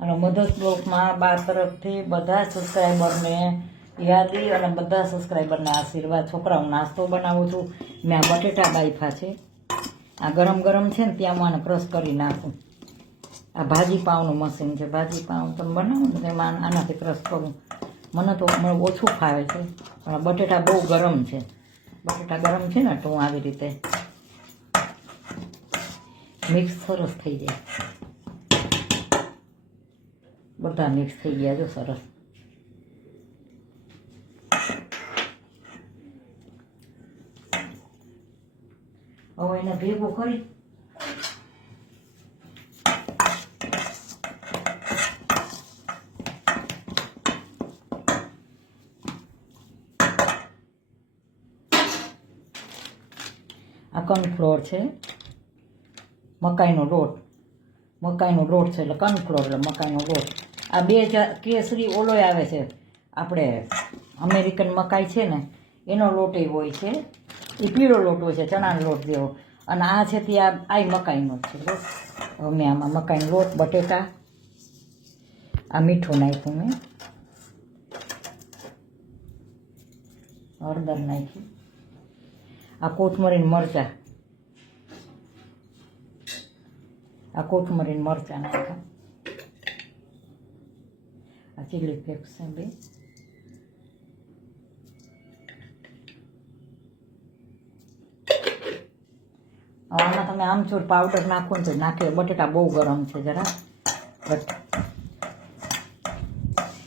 અને મધર્સ બ્લોગમાં બા તરફથી બધા સબસ્ક્રાઈબરને યાદી અને બધા સબસ્ક્રાઈબરના આશીર્વાદ. છોકરાઓ નાસ્તો બનાવું છું. મેં આ બટેટા બાફા છે. આ ગરમ ગરમ છે ને ત્યાં હું આને ક્રશ કરી નાખું. આ ભાજી પાઉંનું મશીન છે. ભાજી પાઉં તમે બનાવો ને એમાં આનાથી ક્રશ કરું. મને તો ઓછું ફાવે છે પણ બટેટા બહુ ગરમ છે. બટેટા ગરમ છે ને તો હું આવી રીતે મિક્સ સરસ થઈ જાય. બધા મિક્સ થઈ ગયા જો સરસ. હવે એને ભેગું કરી આ કોર્નફ્લોર છે, મકાઈનો લોટ. મકાઈનો લોટ છે એટલે કોર્નફ્લોર એટલે મકાઈનો લોટ. આ બે કેસરી ઓલોય આવે છે, આપણે અમેરિકન મકાઈ છે ને એનો લોટ હોય છે. એ પીળો લોટ હોય છે, ચણાનો લોટ જેવો. અને આ છે તે આ મકાઈનો જ છે. હવે મેં આમાં મકાઈનો લોટ, બટેટા, આ મીઠું નાખ્યું, મેં હળદર નાખી, આ કોથમરીન મરચાં, આ કોથમરીન મરચાં નાખ્યા, આ ચીલી ફ્લેક્સ છે બે. આમાં તમે આમચૂર પાવડર નાખો ને તો નાખે. બટેટા બહુ ગરમ છે જરા.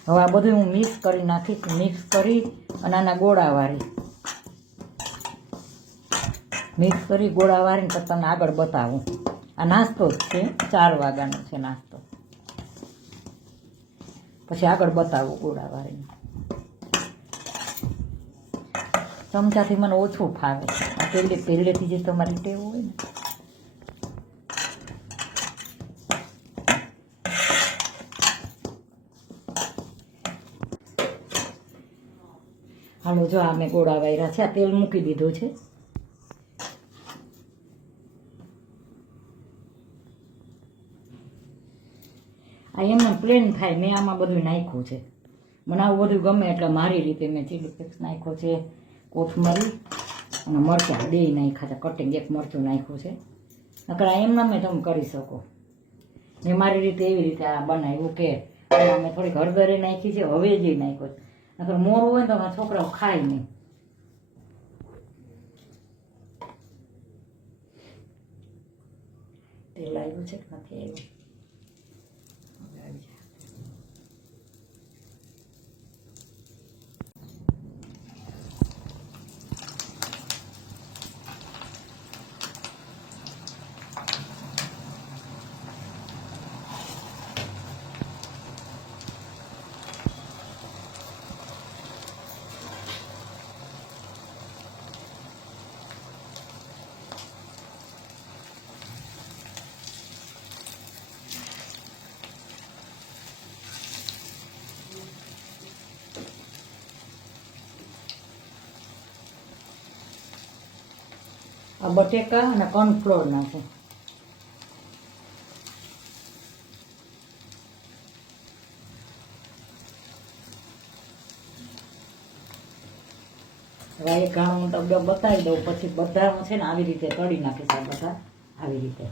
હવે આ બધું હું મિક્સ કરી નાખીશ. મિક્સ કરી અને આના ગોળા વાળી, મિક્સ કરી ગોળા વાળીને તો તમને આગળ બતાવું. આ નાસ્તો જ છે, 4 વાગ્યાનો છે નાસ્તો. પછી આગળ બતાવું ગોળા વાળીને. ચમચાથી મને ઓછું ફાવે. આ પહેલેથી જે તમારી ટેવ હોય ને. હાલો જો આ મેં ગોળા વાળ્યા છે. આ તેલ મૂકી દીધું છે. આ એમાં પ્લેન થાય. મેં આમાં બધું નાખ્યું છે. મને આવું બધું ગમે એટલે મારી રીતે મેં ચીલી ફ્લેક્સ નાખ્યો છે, કોથમરી અને મરચાં બે નાખ્યા હતા. કટિંગ એક મરચું નાખ્યું છે. નકર એમને મેં તમે કરી શકો. મેં મારી રીતે એવી રીતે આ બનાવ્યું કે મેં થોડીક હળદરે નાખી છે, હવે જ નાખ્યો છે. નકર મોરું હોય ને તો અમારા છોકરાઓ ખાય નહીં. તેલ આવ્યું છે કે નથી આવ્યું? આ બટેકા અને કોર્નફ્લોર નાખે. હવે એક ગાણું હું તમને બતાવી દઉં. પછી બધા છે ને આવી રીતે તળી નાખીશ. આ બધા આવી રીતે.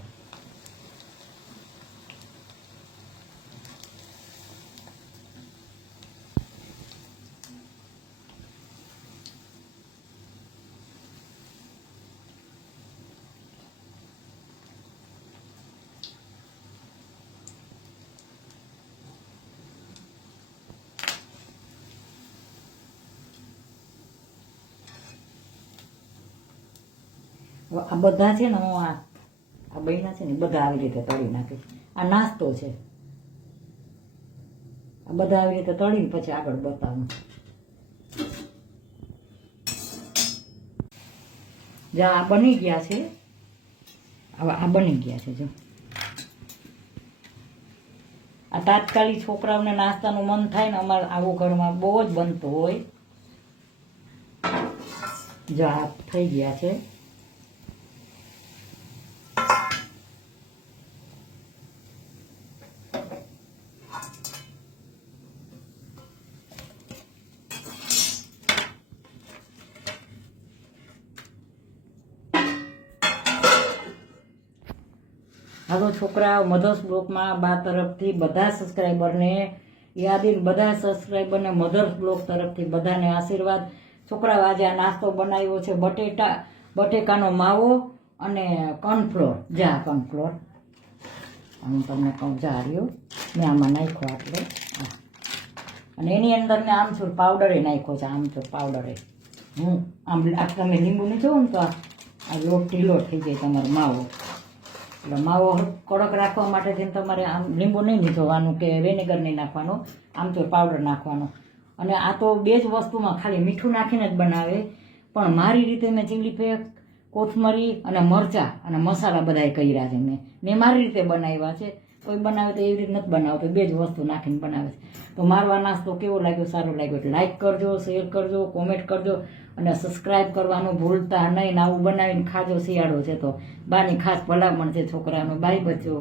આ બધા છે ને હું આ બહેના છે ને બધા આવી રીતે તળી નાખીશ. આ નાસ્તો છે. આ બધા આવી રીતે તળીને પછી આગળ બતાવું. જો આ બની ગયા છે. હવે આ બની ગયા છે. જો આ તાત્કાલિક છોકરાઓને નાસ્તાનું મન થાય ને, અમારે આવું ઘરમાં બહુ જ બનતું હોય. જો આ થઈ ગયા છે. હાલો છોકરા, મધર્સ બ્લોકમાં બા તરફથી બધા સબસ્ક્રાઈબરને યાદીને બધા સબસ્ક્રાઈબરને મધર્સ બ્લોક તરફથી બધાને આશીર્વાદ. છોકરાઓ આજે આ નાસ્તો બનાવ્યો છે બટેકાનો માવો અને કોર્નફ્લોર. જા કોર્નફ્લોર હું તમને કહું, જા રહ્યો મેં આમાં નાખ્યો આટલો, અને એની અંદર મેં આમચૂર પાવડરે નાખ્યો છે, આમચૂર પાવડરે. આમ તમે લીંબુ નીચો ને તો આ લોટ ઢીલો થઈ જાય તમારો માવો. એટલે માવો કડક રાખવા માટે થઈને તમારે આમ લીંબુ નહીં નીચોવાનું કે વિનેગર નહીં નાખવાનું, આમચૂર પાવડર નાખવાનો. અને આ તો બે જ વસ્તુમાં ખાલી મીઠું નાખીને જ બનાવે, પણ મારી રીતે મેં ચીલી ફ્લેક્સ, કોથમરી અને મરચાં અને મસાલા બધાય કર્યા છે. મેં મારી રીતે બનાવ્યા છે. કોઈ બનાવે તો એવી રીતે નથી બનાવતો, બે જ વસ્તુ નાખીને બનાવે છે. તો મારો આ નાસ્તો કેવો લાગ્યો, સારો લાગ્યો એટલે લાઈક કરજો, શેર કરજો, કોમેન્ટ કરજો અને સબસ્ક્રાઈબ કરવાનું ભૂલતા નહીં. આવું બનાવીને ખાજો, શિયાળો છે તો બાની ખાસ ભલામણ છે છોકરાનો. બાય બચ્ચો.